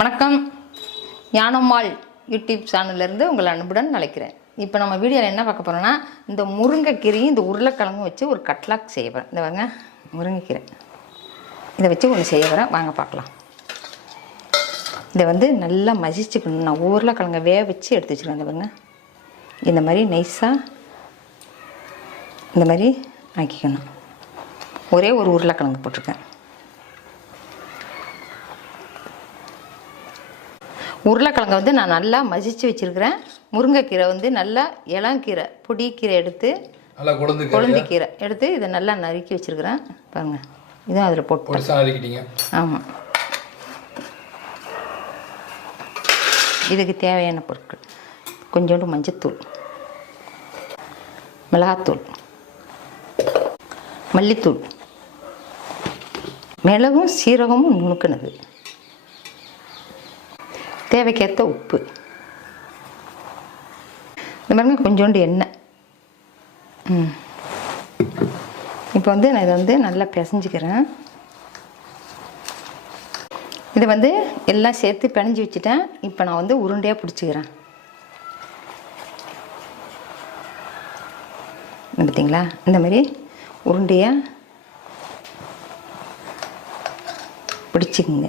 வணக்கம். ஞானம்மாள் யூடியூப் சேனல்லேருந்து உங்களை அன்புடன் அழைக்கிறேன். இப்போ நம்ம வீடியோவில் என்ன பார்க்க போகிறோன்னா, இந்த முருங்கைக்கீரையும் இந்த உருளைக்கிழங்கும் வச்சு ஒரு கட்லாக் செய்ய போகிறேன். இந்த பாருங்க, முருங்கைக்கீரை இதை வச்சு ஒன்று செய்ய போகிறேன். வாங்க பார்க்கலாம். இதை வந்து நல்லா மசிச்சுக்கணும். நான் உருளைக்கிழங்கை வேக வச்சு எடுத்து வச்சுருக்கேன். இந்த பாருங்க, இந்த மாதிரி நைஸாக இந்த மாதிரி ஆக்கிக்கணும். ஒரே ஒரு உருளைக்கிழங்கு போட்டிருக்கேன். உருளைக்கிழங்கை வந்து நான் நல்லா மசிச்சு வச்சுருக்கிறேன். முருங்கைக்கீரை வந்து நல்லா இளங்கீரை பொடிக்கீரை எடுத்து கொழுந்து கீரை எடுத்து இதை நல்லா நறுக்கி வச்சுருக்கிறேன். பாருங்கள், இதுவும் அதில் போட்டு. ஆமாம், இதுக்கு தேவையான பொருட்கள் கொஞ்சோண்டு மஞ்சத்தூள், மிளகாத்தூள், மல்லித்தூள், மிளகும் சீரகமும் நுணுக்குனது, தேவைக்கேற்ற உப்பு, இந்த மாதிரி கொஞ்சோண்டு எண்ணெய். இப்போ வந்து நான் இதை வந்து நல்லா பிசைஞ்சிக்கிறேன். இதை வந்து எல்லாம் சேர்த்து பிணைஞ்சி வச்சுட்டேன். இப்போ நான் வந்து உருண்டையாக பிடிச்சிக்கிறேன். பார்த்தீங்களா, இந்த மாதிரி உருண்டையாக பிடிச்சிக்குங்க.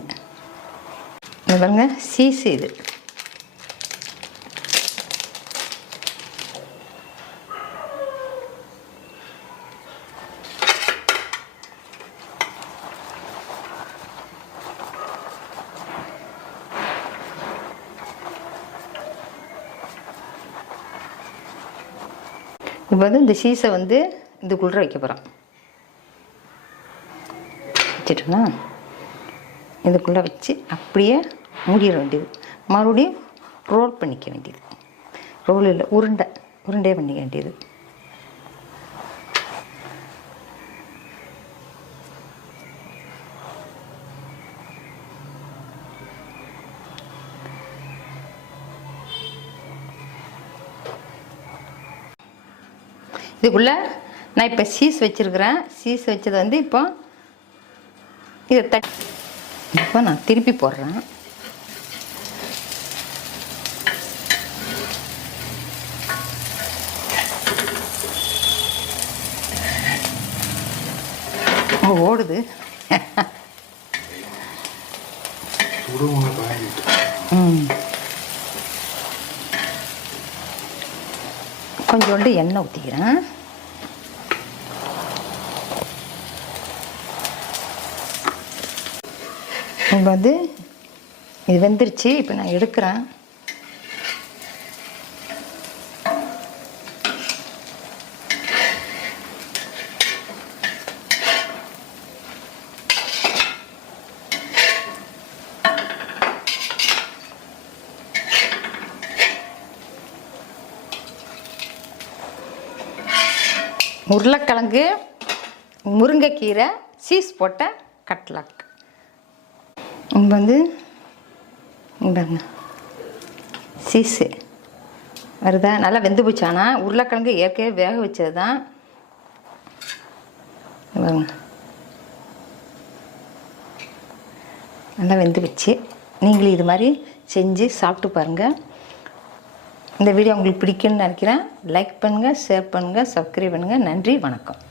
இது பாருங்க, சீஸ் இது. இப்போ வந்து இந்த சீஸை வந்து இதுக்குள்ளே வைக்க போகிறோம். வச்சுட்டோன்னா இதுக்குள்ளே வச்சு அப்படியே மூடிட வேண்டியது. மறுபடியும் ரோல் பண்ணிக்க வேண்டியது. ரோல் இல்லை, உருண்டையாக பண்ணிக்க வேண்டியது. இதுக்குள்ளே நான் இப்போ சீஸ் வச்சுருக்கிறேன். சீஸ் வச்சது வந்து இப்போ இதை இப்போ நான் திருப்பி போடுறேன். ஓடுது. கொஞ்சோண்டு எண்ணெய் ஊற்றிக்கிறேன். இப்போ வந்து இது வெந்துருச்சு. இப்போ நான் எடுக்கிறேன். உருளைக்கிழங்கு, முருங்கைக்கீரை, சீஸ் போட்ட கட்லாக். இப்போ வந்து பாருங்க, சீஸு வருதா, நல்லா வெந்து போச்சு. ஆனால் உருளைக்கிழங்கு ஏற்கனவே வேக வச்சது தான். பாருங்க, நல்லா வெந்து வச்சு. நீங்களும் இது மாதிரி செஞ்சு சாப்பிட்டு பாருங்கள். இந்த வீடியோ உங்களுக்கு பிடிக்குன்னு நினைக்கிறேன். லைக் பண்ணுங்கள், ஷேர் பண்ணுங்கள், சப்ஸ்கிரைப் பண்ணுங்கள். நன்றி, வணக்கம்.